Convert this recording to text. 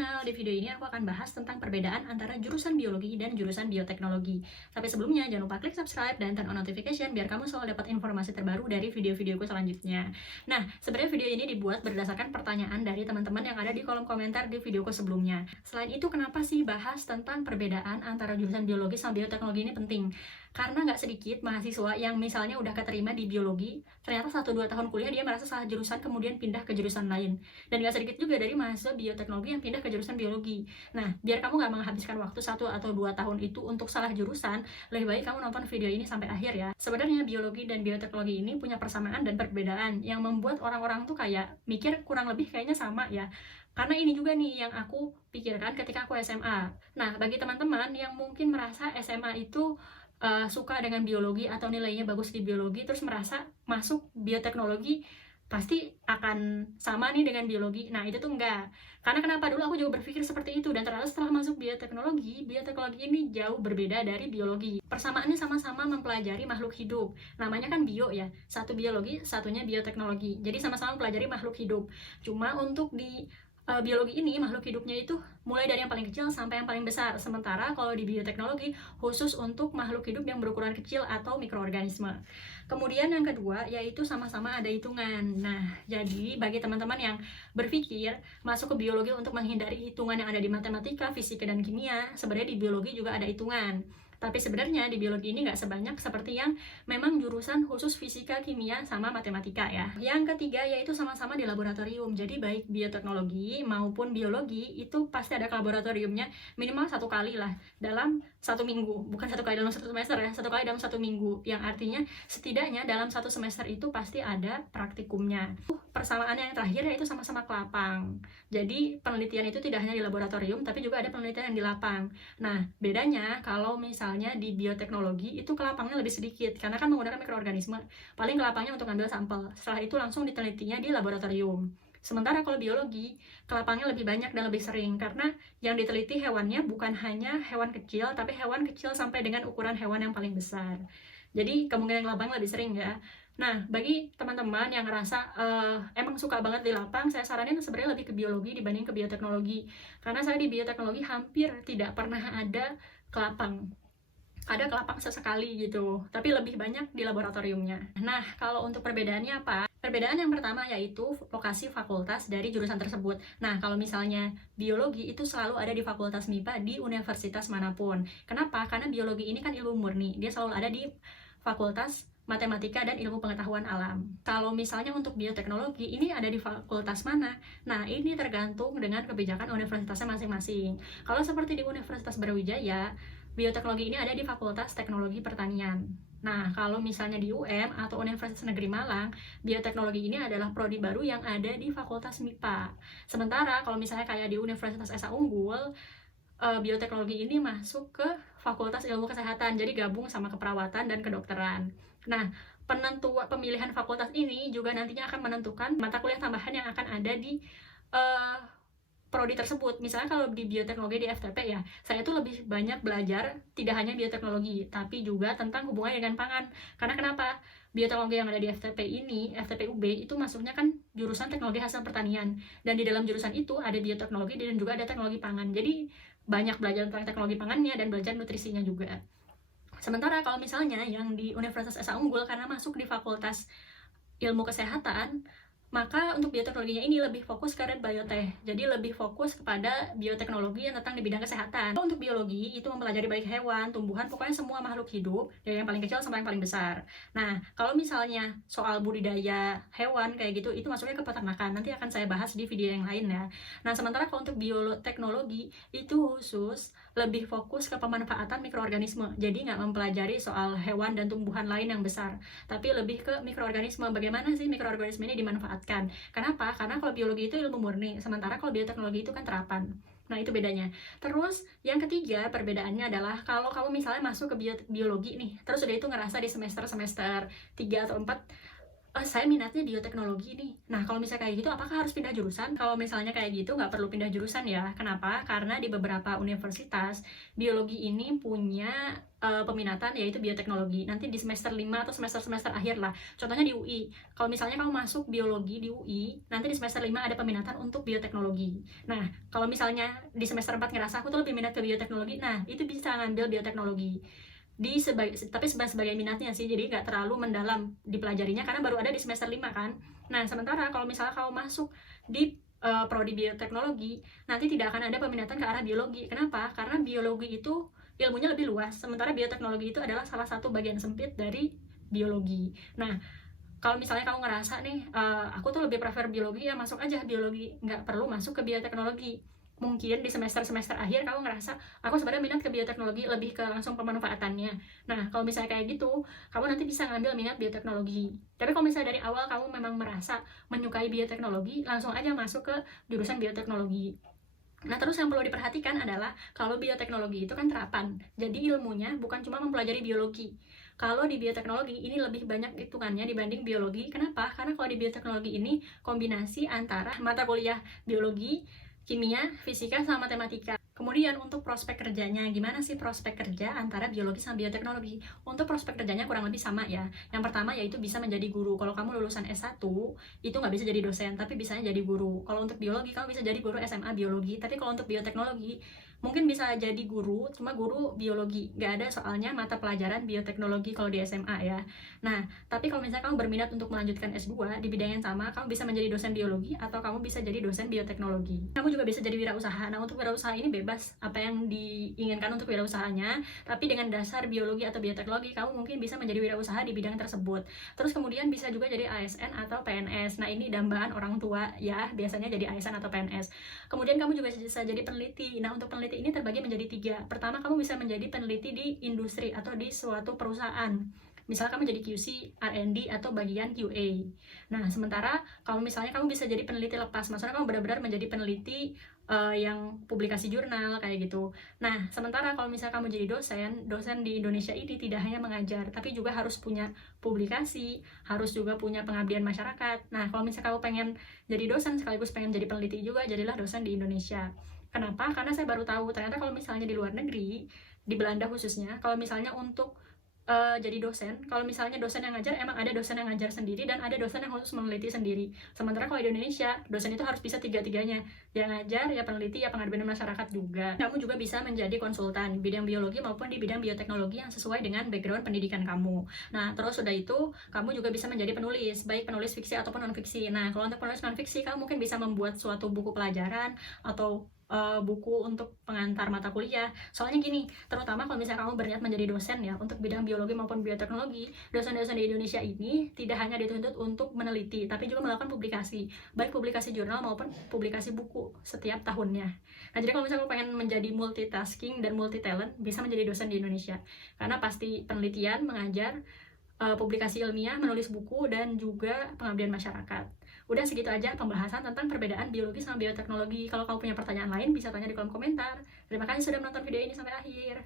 channel. Di video ini aku akan bahas tentang perbedaan antara jurusan biologi dan jurusan bioteknologi. Tapi sebelumnya jangan lupa klik subscribe dan turn on notification biar kamu selalu dapat informasi terbaru dari video-videoku selanjutnya. Nah, sebenarnya video ini dibuat berdasarkan pertanyaan dari teman-teman yang ada di kolom komentar di videoku sebelumnya. Selain itu, kenapa sih bahas tentang perbedaan antara jurusan biologi sama bioteknologi ini penting? Karena nggak sedikit mahasiswa yang misalnya udah keterima di biologi, ternyata 1-2 tahun kuliah dia merasa salah jurusan kemudian pindah ke jurusan lain. Dan nggak sedikit juga dari mahasiswa bioteknologi yang pindah ke jurusan biologi. Nah, biar kamu nggak menghabiskan waktu 1 atau 2 tahun itu untuk salah jurusan, lebih baik kamu nonton video ini sampai akhir ya. Sebenarnya biologi dan bioteknologi ini punya persamaan dan perbedaan yang membuat orang-orang tuh kayak mikir kurang lebih kayaknya sama ya. Karena ini juga nih yang aku pikirkan ketika aku SMA. Nah, bagi teman-teman yang mungkin merasa SMA itu suka dengan biologi atau nilainya bagus di biologi terus merasa masuk bioteknologi pasti akan sama nih dengan biologi. Nah, itu tuh enggak. Karena kenapa? Dulu aku juga berpikir seperti itu dan ternyata setelah masuk bioteknologi ini jauh berbeda dari biologi. Persamaannya sama-sama mempelajari makhluk hidup. Namanya kan bio ya. Satu biologi, satunya bioteknologi. Jadi sama-sama mempelajari makhluk hidup. Cuma untuk di biologi ini makhluk hidupnya itu mulai dari yang paling kecil sampai yang paling besar. Sementara kalau di bioteknologi khusus untuk makhluk hidup yang berukuran kecil atau mikroorganisme. Kemudian yang kedua yaitu sama-sama ada hitungan. Nah, jadi bagi teman-teman yang berpikir masuk ke biologi untuk menghindari hitungan yang ada di matematika, fisika, dan kimia, sebenarnya di biologi juga ada hitungan. Tapi sebenarnya di biologi ini nggak sebanyak seperti yang memang jurusan khusus fisika, kimia, sama matematika ya. Yang ketiga yaitu sama-sama di laboratorium. Jadi baik bioteknologi maupun biologi itu pasti ada laboratoriumnya minimal 1 kali lah dalam 1 minggu. Bukan 1 kali dalam 1 semester ya, 1 kali dalam 1 minggu. Yang artinya setidaknya dalam 1 semester itu pasti ada praktikumnya. Persamaan yang terakhir yaitu sama-sama ke lapang. Jadi penelitian itu tidak hanya di laboratorium tapi juga ada penelitian yang di lapang. Nah, bedanya kalau misalnya di bioteknologi itu ke lapangnya lebih sedikit karena kan menggunakan mikroorganisme. Paling ke lapangnya untuk ambil sampel. Setelah itu langsung ditelitinya di laboratorium. Sementara kalau biologi, ke lapangnya lebih banyak dan lebih sering karena yang diteliti hewannya bukan hanya hewan kecil tapi hewan kecil sampai dengan ukuran hewan yang paling besar. Jadi kemungkinan ke lapangnya lebih sering ya. Nah, bagi teman-teman yang ngerasa emang suka banget di lapang, saya saranin sebenarnya lebih ke biologi dibanding ke bioteknologi. Karena saya di bioteknologi hampir tidak pernah ada ke lapang. Ada ke lapang sesekali gitu, tapi lebih banyak di laboratoriumnya. Nah, kalau untuk perbedaannya apa? Perbedaan yang pertama yaitu lokasi fakultas dari jurusan tersebut. Nah, kalau misalnya biologi itu selalu ada di fakultas MIPA di universitas manapun. Kenapa? Karena biologi ini kan ilmu murni, dia selalu ada di fakultas matematika dan ilmu pengetahuan alam. Kalau misalnya untuk bioteknologi, ini ada di fakultas mana? Nah, ini tergantung dengan kebijakan universitasnya masing-masing. Kalau seperti di Universitas Brawijaya, bioteknologi ini ada di Fakultas Teknologi Pertanian. Nah, kalau misalnya di UM atau Universitas Negeri Malang, bioteknologi ini adalah prodi baru yang ada di Fakultas MIPA. Sementara kalau misalnya kayak di Universitas Esa Unggul, bioteknologi ini masuk ke Fakultas Ilmu Kesehatan, jadi gabung sama keperawatan dan kedokteran. Nah, pemilihan fakultas ini juga nantinya akan menentukan mata kuliah tambahan yang akan ada di prodi tersebut. Misalnya kalau di bioteknologi di FTP ya, saya tuh lebih banyak belajar tidak hanya bioteknologi, tapi juga tentang hubungannya dengan pangan. Karena kenapa? Bioteknologi yang ada di FTP ini, FTP UB, itu masuknya kan jurusan teknologi hasil pertanian. Dan di dalam jurusan itu ada bioteknologi dan juga ada teknologi pangan. Jadi banyak belajar tentang teknologi pangannya dan belajar nutrisinya juga. Sementara kalau misalnya yang di Universitas Esa Unggul karena masuk di Fakultas Ilmu Kesehatan, maka untuk bioteknologinya ini lebih fokus ke red biotech, jadi lebih fokus kepada bioteknologi yang tentang di bidang kesehatan. Untuk biologi itu mempelajari baik hewan, tumbuhan, pokoknya semua makhluk hidup dari yang paling kecil sampai yang paling besar. Nah, kalau misalnya soal budidaya hewan kayak gitu, itu masuknya ke peternakan. Nanti akan saya bahas di video yang lain ya. Nah, sementara kalau untuk bioteknologi itu khusus lebih fokus ke pemanfaatan mikroorganisme. Jadi nggak mempelajari soal hewan dan tumbuhan lain yang besar, tapi lebih ke mikroorganisme. Bagaimana sih mikroorganisme ini dimanfaatkan? Kenapa? Karena kalau biologi itu ilmu murni, sementara kalau bioteknologi itu kan terapan. Nah, itu bedanya. Terus, yang ketiga perbedaannya adalah kalau kamu misalnya masuk ke biologi nih, terus udah itu ngerasa di semester 3 atau 4 Saya minatnya bioteknologi nih. Nah, kalau misalnya kayak gitu, apakah harus pindah jurusan? Kalau misalnya kayak gitu, nggak perlu pindah jurusan ya. Kenapa? Karena di beberapa universitas, biologi ini punya peminatan yaitu bioteknologi. Nanti di semester 5 atau semester-semester akhir lah. Contohnya di UI. Kalau misalnya kamu masuk biologi di UI, nanti di semester 5 ada peminatan untuk bioteknologi. Nah, kalau misalnya di semester 4 ngerasa aku tuh lebih minat ke bioteknologi, nah itu bisa ngambil bioteknologi tapi sebagai minatnya sih, jadi nggak terlalu mendalam dipelajarinya karena baru ada di semester 5 kan. Nah, sementara kalau misalnya kamu masuk di prodi bioteknologi, nanti tidak akan ada peminatan ke arah biologi. Kenapa? Karena biologi itu ilmunya lebih luas, sementara bioteknologi itu adalah salah satu bagian sempit dari biologi. Nah, kalau misalnya kamu ngerasa nih, aku tuh lebih prefer biologi, ya masuk aja biologi, nggak perlu masuk ke bioteknologi. Mungkin di semester-semester akhir kamu ngerasa, aku sebenarnya minat ke bioteknologi, lebih ke langsung pemanfaatannya. Nah, kalau misalnya kayak gitu, kamu nanti bisa ngambil minat bioteknologi. Tapi kalau misalnya dari awal kamu memang merasa menyukai bioteknologi, langsung aja masuk ke jurusan bioteknologi. Nah, terus yang perlu diperhatikan adalah kalau bioteknologi itu kan terapan. Jadi ilmunya bukan cuma mempelajari biologi. Kalau di bioteknologi ini lebih banyak hitungannya dibanding biologi. Kenapa? Karena kalau di bioteknologi ini kombinasi antara mata kuliah biologi, kimia, fisika, sama matematika. Kemudian untuk prospek kerjanya, gimana sih prospek kerja antara biologi sama bioteknologi? Untuk prospek kerjanya kurang lebih sama ya. Yang pertama yaitu bisa menjadi guru. Kalau kamu lulusan S1, itu nggak bisa jadi dosen, tapi bisanya jadi guru. Kalau untuk biologi, kamu bisa jadi guru SMA biologi. Tapi kalau untuk bioteknologi, mungkin bisa jadi guru, cuma guru biologi. Nggak ada soalnya mata pelajaran bioteknologi kalau di SMA ya. Nah, tapi kalau misalnya kamu berminat untuk melanjutkan S2 di bidang yang sama, kamu bisa menjadi dosen biologi atau kamu bisa jadi dosen bioteknologi. Kamu juga bisa jadi wirausaha. Nah, untuk wirausaha ini bebas apa yang diinginkan untuk wirausahanya, tapi dengan dasar biologi atau bioteknologi, kamu mungkin bisa menjadi wirausaha di bidang tersebut. Terus kemudian bisa juga jadi ASN atau PNS. Nah, ini dambaan orang tua ya, biasanya jadi ASN atau PNS. Kemudian kamu juga bisa jadi peneliti. Nah, untuk peneliti ini terbagi menjadi 3. Pertama, kamu bisa menjadi peneliti di industri atau di suatu perusahaan. Misalnya kamu jadi QC, R&D, atau bagian QA. Nah, sementara kalau misalnya kamu bisa jadi peneliti lepas, maksudnya kamu benar-benar menjadi peneliti yang publikasi jurnal, kayak gitu. Nah, sementara kalau misalnya kamu jadi dosen di Indonesia ini tidak hanya mengajar, tapi juga harus punya publikasi, harus juga punya pengabdian masyarakat. Nah, kalau misalnya kamu pengen jadi dosen sekaligus pengen jadi peneliti juga, jadilah dosen di Indonesia. Kenapa? Karena saya baru tahu, ternyata kalau misalnya di luar negeri, di Belanda khususnya, kalau misalnya untuk jadi dosen, kalau misalnya dosen yang ngajar, emang ada dosen yang ngajar sendiri dan ada dosen yang khusus meneliti sendiri. Sementara kalau di Indonesia, dosen itu harus bisa tiga-tiganya, ya ngajar, ya peneliti, ya pengabdian masyarakat juga. Kamu juga bisa menjadi konsultan di bidang biologi maupun di bidang bioteknologi yang sesuai dengan background pendidikan kamu. Nah, terus sudah itu, kamu juga bisa menjadi penulis, baik penulis fiksi ataupun non-fiksi. Nah, kalau untuk penulis non-fiksi, kamu mungkin bisa membuat suatu buku pelajaran atau buku untuk pengantar mata kuliah. Soalnya gini, terutama kalau misalnya kamu berniat menjadi dosen ya, untuk bidang biologi maupun bioteknologi, dosen-dosen di Indonesia ini tidak hanya dituntut untuk meneliti, tapi juga melakukan publikasi, baik publikasi jurnal maupun publikasi buku setiap tahunnya. Nah, jadi kalau misalnya kamu pengen menjadi multitasking dan multi talent, bisa menjadi dosen di Indonesia, karena pasti penelitian, mengajar, publikasi ilmiah, menulis buku, dan juga pengabdian masyarakat. Udah segitu aja pembahasan tentang perbedaan biologi sama bioteknologi. Kalau kamu punya pertanyaan lain, bisa tanya di kolom komentar. Terima kasih sudah menonton video ini sampai akhir.